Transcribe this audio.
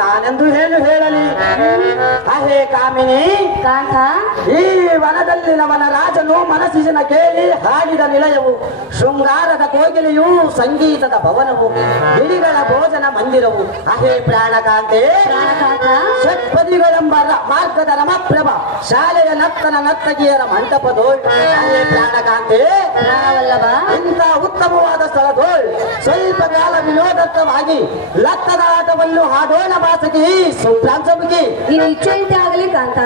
ನಾನೆಂದು ಹೇಳಲಿ ಅಹೇ ಕಾಮಿನಿ ಕಾಂತ ಈ ವನದಲ್ಲಿ ನವನ ರಾಜನು ಮನಸ್ಸಿನ ಕೇಳಿ ಹಾಡಿದ ನಿಲಯವು, ಶೃಂಗಾರದ ಕೋಗಿಲೆಯು ಸಂಗೀತದ ಭವನವು, ಗಿಳಿಗಳ ಭೋಜನ ಮಂದಿರವು. ಅಹೇ ಪ್ರಾಣಕಾಂತೆ ಷಟ್ಪದಿಗಳೆಂಬ ಮಾರ್ಗದ ರಮಪ್ರಭ, ಶಾಲೆಯ ನರ್ತಗಿಯರ ಮಂಟಪದೋಳ್. ಅಹೇ ಪ್ರಾಣಕಾಂತೆ ಪ್ರಾಣವಲ್ಲಭ, ಇಂಥ ಉತ್ತಮವಾದ ಸ್ಥಳದೋಳ್ ಸ್ವಲ್ಪ ಕಾಲ ವಿನೋದತ್ವವಾಗಿ ಲತ್ತದ ಆಟವನ್ನು ಹಾಡೋಣ ಬಾಸಗಿ ಸುಪ್ರಾಂಸಮುಖಿ. ನೀನು ಇಚ್ಛೆಯಂತೆ ಆಗಲಿ ಕಾಂತ.